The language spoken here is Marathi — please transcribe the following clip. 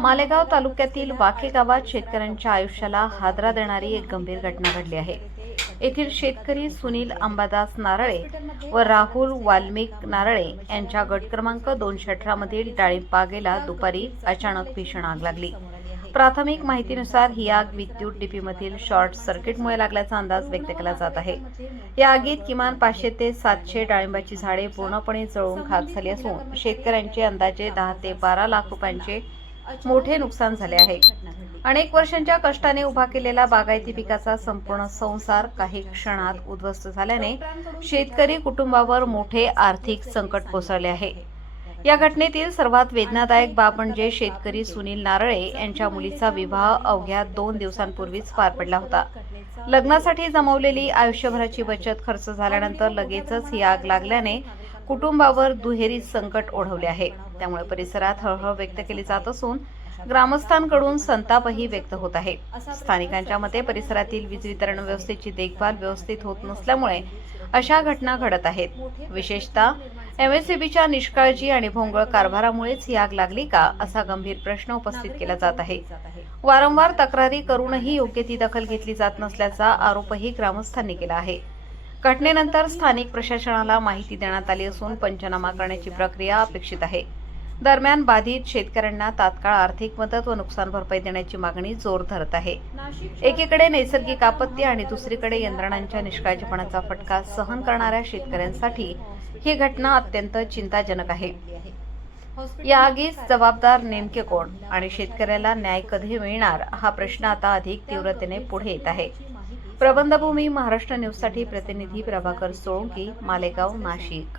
मालेगाव तालुक्यातील वाके गावात शेतकऱ्यांच्या आयुष्याला हादरा देणारी एक गंभीर घटना घडली आहे। येथील शेतकरी सुनील अंबादास नारळे व राहुल वाल्मिक नारळे यांच्या गट क्रमांक 218 मधील डाळिंब बागेला दुपारी अचानक भीषण आग लागली। प्राथमिक माहितीनुसार ही आग विद्युत डीपी मधील शॉर्ट सर्किटमुळे लागल्याचा अंदाज व्यक्त केला जात आहे। या आगीत किमान 500 ते 700 डाळिंबाची झाडे पूर्णपणे जळून खाक झाली असून शेतकऱ्यांचे अंदाजे 10 ते 12 लाख रुपयांचे मोठे नुकसान झाले आहे। अनेक वर्षांच्या कष्टाने उभा केलेला बागायती पिकाचा संपूर्ण संसार काही क्षणात उद्ध्वस्त झाल्याने शेतकरी कुटुंबावर मोठे आर्थिक संकट कोसळले आहे। या घटनेतील सर्वात वेदनादायक बाब म्हणजे शेतकरी सुनील नारळे यांच्या मुलीचा विवाह अवघ्या 2 दिवसांपूर्वीच पार पडला होता। लग्नासाठी जमवलेली आयुष्यभराची बचत खर्च झाल्यानंतर लगेचच ही आग लागल्याने कुटुंबावर दुहेरी संकट ओढवले आहे। त्यामुळे परिसरात हळहळ व्यक्त केली जात असून ग्रामस्थांकडून संतापही व्यक्त होत आहे। स्थानिकांच्या मते परिसरातील वीज वितरण व्यवस्थेची देखभाल व्यवस्थित होत नसल्यामुळे अशा घटना घडत आहेत। विशेषतः एमएससीबीच्या निष्काळजी आणि भोंगळ कारभारामुळेच ही आग लागली का असा गंभीर प्रश्न उपस्थित केला जात आहे। वारंवार तक्रारी करूनही योग्य ती दखल घेतली जात नसल्याचा आरोपही ग्रामस्थांनी केला आहे। घटनेनंतर स्थानिक प्रशासनाला माहिती देण्यात आली असून पंचनामा करण्याची प्रक्रिया अपेक्षित आहे। दरम्यान बाधित शेतकऱ्यांना तात्काळ आर्थिक मदत व नुकसान भरपाई देण्याची मागणी जोर धरत आहे। एकीकडे नैसर्गिक आपत्ती आणि दुसरीकडे यंत्रणांच्या निष्काळजीपणाचा फटका सहन करणाऱ्या शेतकऱ्यांसाठी ही घटना अत्यंत चिंताजनक आहे। या आगीस जबाबदार नेमके कोण आणि शेतकऱ्याला न्याय कधी मिळणार हा प्रश्न आता अधिक तीव्रतेने पुढे येत आहे। प्रबंधभूमी महाराष्ट्र न्यूजसाठी प्रतिनिधी प्रभाकर सोळंकी, मालेगाव, नाशिक।